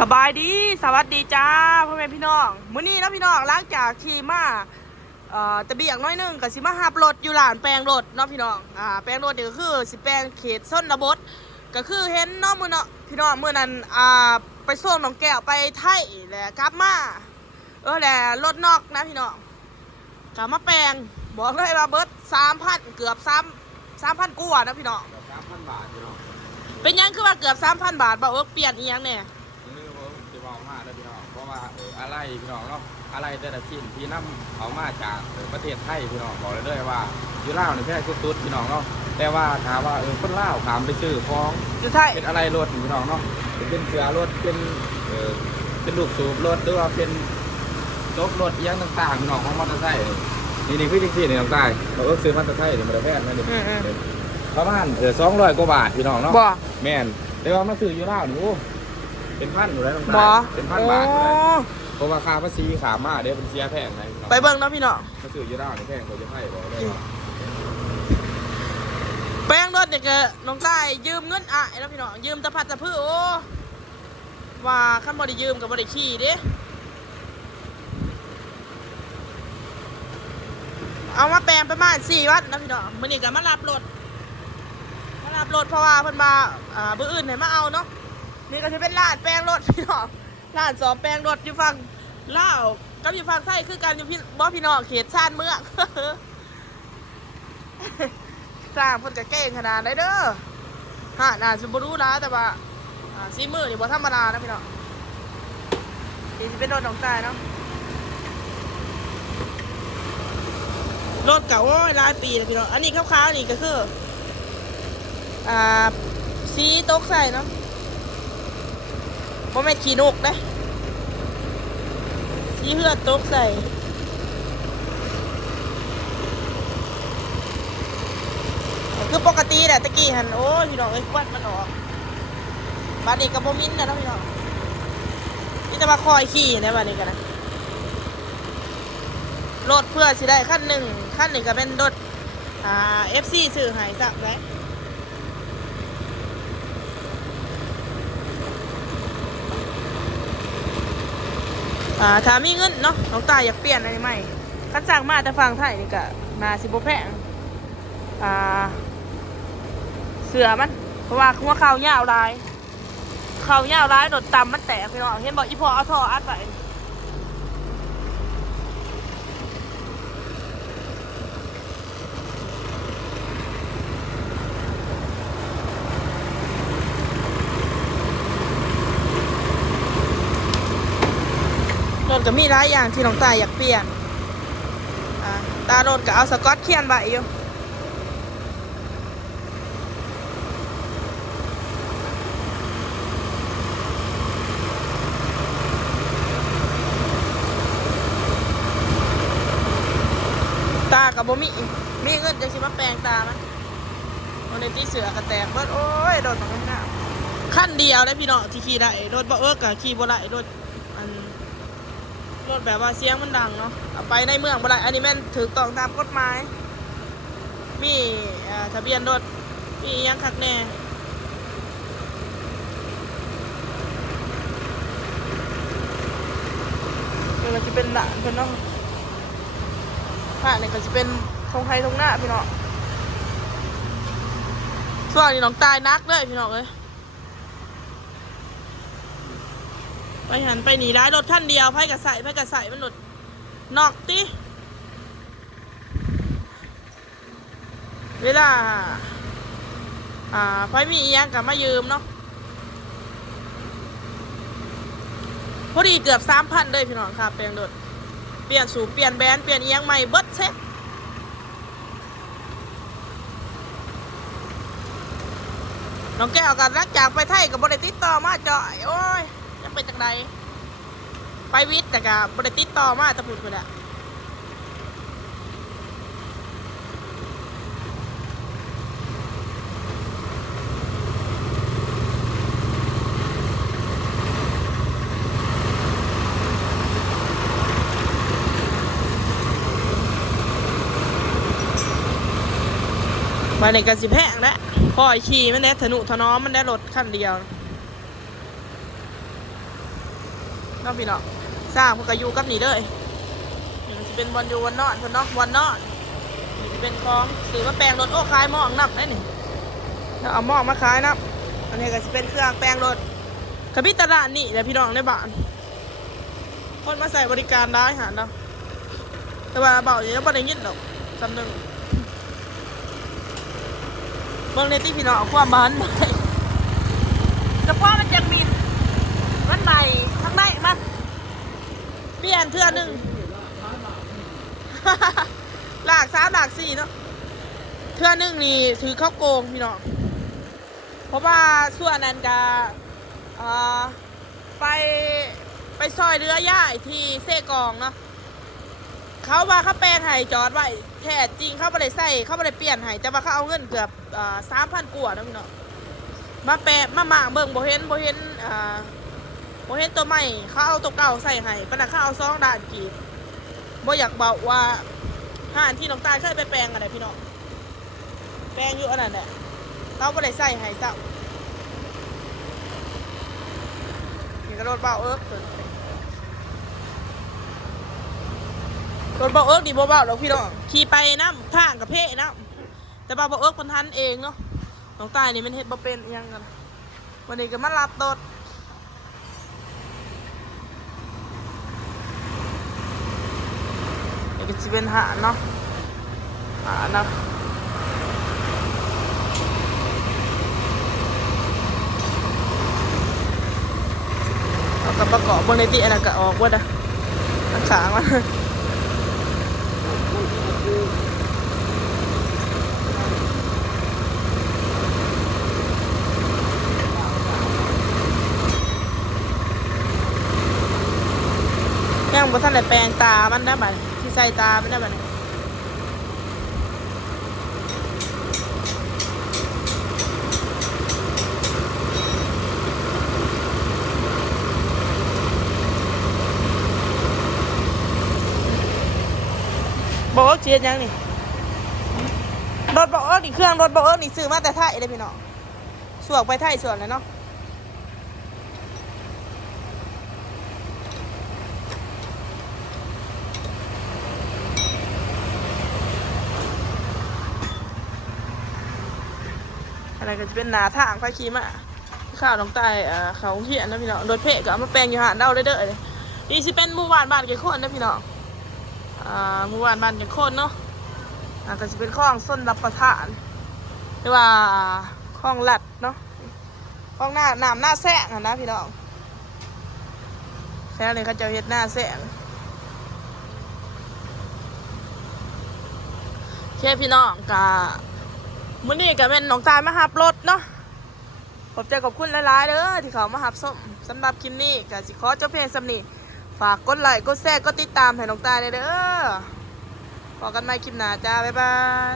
สบายดีสวัสดีจ้าพ่อแม่พี่น้องมื้อนี้นะพี่น้องหลังจากที่มาตะเบียงน้อยนึงกับสิมาหับรถอยู่ร้านแปลงรถเนาะพี่น้องแปลงรถนี่ก็คือสิแปลงเขตชนบทก็คือเห็นเนาะมื้อเนาะพี่น้องมื้อนั้นไปส่งน้องแก้วไปไทยแหละกลับมาแหละรถนอกนะพี่น้องกลับมาแปลงบอกเลยว่าเบิด3,000เกือบ3,000กว่านะพี่น้อง3,000 บาทพี่น้องเป็นยังคือว่าเกือบ3,000 บาทบ่เปลี่ยนอีหยังแน่ผมจะบอกมาแล้วพี่น้องเพราะว่าอะไรพี่น้องเนาะอะไรแต่ละชิ้นที่นำเอามาจากประเทศไทยพี่น้องบอกเลยว่าอยู่ลาวนี่แพงสุดๆพี่น้องเนาะแต่ว่าถามว่าคนลาวถามไปซื้อของอยู่ไทยเป็นอะไรรถพี่น้องเนาะเป็นเสือรถเป็นลูกสูบรถหรือว่าเป็นโจ๊กรถอีหยังต่างๆพี่น้องของมอเตอร์ไซค์นี่คือจริงๆนี่น้องตายเราซื้อมอเตอร์ไซค์นี่มันแพงนะนี่ประมาณ200 กว่าบาทพี่น้องเนาะแม่นแต่ว่ามาซื้ออยู่ลาวนี่โอ้เป็นพันอยู่แล้วน้องตายเป็น1,000 บาทเพราะว่าค่าภาษีขามาเดี๋ยวเป็นเสียแพงไงไปเบิ่งเนาะพี่น้องมาซื้ออยู่ลาวนี่แพงกว่าจะให้บอกเลยว่าแป้งรถเนี่ยก็น้องใต้ยืมเงินแล้วพี่น้องยืมตะพัดตะพื้โอ้ว่าขั้นบ่ได้ยืมกับบ่ได้ขี่เด้เอามาแปลงประมาณ4 วันนะพี่น้องมื้อนี้ก็มารับรถเพราะว่าเพิ่นมามื้ออื่นให้มาเอาเนาะนี่ก็จะเป็นร้านแปลงรถพี่น้องร้านสอนแปลงรถอยู่ฝั่งลาวกับอยู่ฝั่งไทยคือกันอยู่พี่น้องเขตชานเมือง สร้างเพิ่นก็เก่งขนาดได้เด้อน่าสิบ่รู้นะแต่ว่าซีมือนี่บ่ธรรมดานะพี่น้องนี่สิเป็นรถของตายเนาะรถเก่าโอ้ยหลายปีแล้วพี่น้องอันนี้ขาวๆนี่ก็คือสีตกใส่เนาะบ่แม่นขี้นกเด้สีเลือดตกใส่คือปกติแหละตะกี้หันโอ้ยพี่น้องควันมันออกบาดนี้กับโบมินนะพี่น้องนี่จะมาคอยขี่ในบาดนี้กันนะรถเพื่อสิได้ขั้นหนึ่งก็เป็นรถFC ซื้อให้สักเลยถ้ามีเงินเนาะน้องตาอยากเปลี่ยนอะไรใหม่ขั้นสั่งมาแต่ฟังไทยนี่ก็มาสิบแพงเสือมันเพราะว่าหัวเข่าเงาลายโดดต่ำมันแตกพี่น้องเห็นบอกอีพอเอาท่ออัดไว้รถก็มีหลายอย่างที่น้องตาอยากเปลี่ยนตารถก็เอาสก๊อตเขียนไว้อยู่ตากับบ่มีเงินจะสิมาแปลงตามั้ยวันนี้ที่เสือกระแตกเบิดโอ้ยโดนตรงนั้นขั้นเดียวได้พี่น้องที่ขี่ได้รถบ่กับขี่บ่ได้รถแบบว่าเสียงมันดังเนาะเอาไปในเมืองบ่ได้อันนี้แม่นถูกต้องตามกฎหมายมีทะเบียนรถมียังคักแน่เดี๋ยวจะเป็นด่านเพิ่นเนาะผ่านนี่ก็จะเป็นทงไทยทงหน้าพี่น้องส่วนนี้น้องตายนักเลยพี่น้องเลยไปหันไปหนีได้รถคันเดียวไพ่กระใส่มันหลุดนอกติเวลาไพ่มีอีกอย่างกับมายืมเนาะพอดีเกือบ3,000เลยพี่น้องค่ะแปลงรถเปลี่ยนสูบเปลี่ยนแบรนด์เปลี่ยนอีกอย่างใหม่เบิดเซ็ตน้องแก้วกันรักจากไปไทยกับบริติดต่อมาจ่อยโอ้ยจะไปจากใดไปวิทย์แต่กับบริติดต่อมาตะพุดไปแล้วไปในกันสิแพงแล้วพอขี่มันได้ถนุถนอมมันได้รถคันเดียว น้องพี่น้องสร้างเพื่ออยู่กับนี่เลยนี่มันจะเป็นบอลอยู่วันนอนคนเนาะวันนอนนี่จะเป็นของซื้อมาแปลงรถโอ้ขายหม้อนับได้นี่แล้วเอาหม้อมาขายนับอันนี้ก็จะเป็นเครื่องแปลงรถกระพิตลาดนี่แหละพี่น้องในบ้านคนมาใส่บริการได้หาเนาะแต่ว่าเบาอย่างนี้ไม่ได้ยินหรอกจำหนึ่งเมืองในที่พี่น้องความบ้านใหม่กระเพาะมันจะบินมันใหม่ข้างในมันเปลี่ยนเทื่อหนึ่ง หลากสามหลากสี่เนาะเทื่อหนึ่งนี่ถือเข้าโกงพี่น้องเพราะว่าส่วนนั้นก็ไปซอยเรือย่ายที่เซกองเนาะเขาว่าเขาแปลงไห้จอดไว้แท้จริงเขาไม่ได้ใส่เขาไม่ได้เปลี่ยนไห้แต่ว่าเขาเอาเงินเกือบ3,000 กว่านะพี่น้องมาแปลมาหมางเบิ่งบ่เห็นตัวใหม่เขาเอาตัวเก่าใส่ให้ปะนะเขาเอา2 ด่านกีบบ่อยากบอกว่าห้านที่น้องตาลเคยไปแปลงอะไรพี่น้องแปลงอยู่อันนั้นแหละเราไม่ได้ใส่ให้ซ้ำนี่ก็รถเบาเอิร์กรถเบาเอิร์กดีบ่เบาหรอกพี่น้องขี่ไปน้ำทางกับเพ่น้ำแต่เบาเอิร์กคนทันเองเนาะน้องตาลนี่มันเฮ็ดบ่เป็นยังกันวันนี้ก็มารับรถนี่ก็จะเป็นหาเนาะหาเนาะเอากับประกอบบนในตีอันนั้นก็ออกว่าด่ะอันขางมันยังบ่ทันได้แปลงตามันได้บัดที่ใส่ตามันได้บัดบอกว่าเชียดยังนี่รถบอกว่านี่เครื่องรถบอกว่านี่ซื้อมาแต่ไทยเลยพี่น้องสวกไปไทยส่วนเลยเนาะอะไรก็จะเป็นหนาทางไฟคีมาข้าวน้องตายเขาเขียนนะพี่น้องรถเพะก็เอามาแปลงอยู่หาดเด้าเด้อเลยนี่สิเป็นหมู่บ้านเกี่ยวคนนะพี่น้องหมู่บ้านเกี่ยวคนเนาะก็จะเป็นคลองส้นรับประทานหรือว่าคลองหลัดเนาะคลองน้ำหน้าแสงนะพี่น้องแค่เลยเขาจะเฮ็ดหน้าแสงแค่พี่น้องกะมื้อนี้ก็เป็นน้องตายมาหับรถเนาะขอบใจขอบคุณหลายๆเด้อที่เขามาหับส้มสำหรับคลิปนี้ก็สิขอจบเพลงสำนีฝากกดไลค์กดแชร์กดติดตามให้น้องตายเด้อพอกันใหม่คลิปหน้าจ้าบ๊ายบาย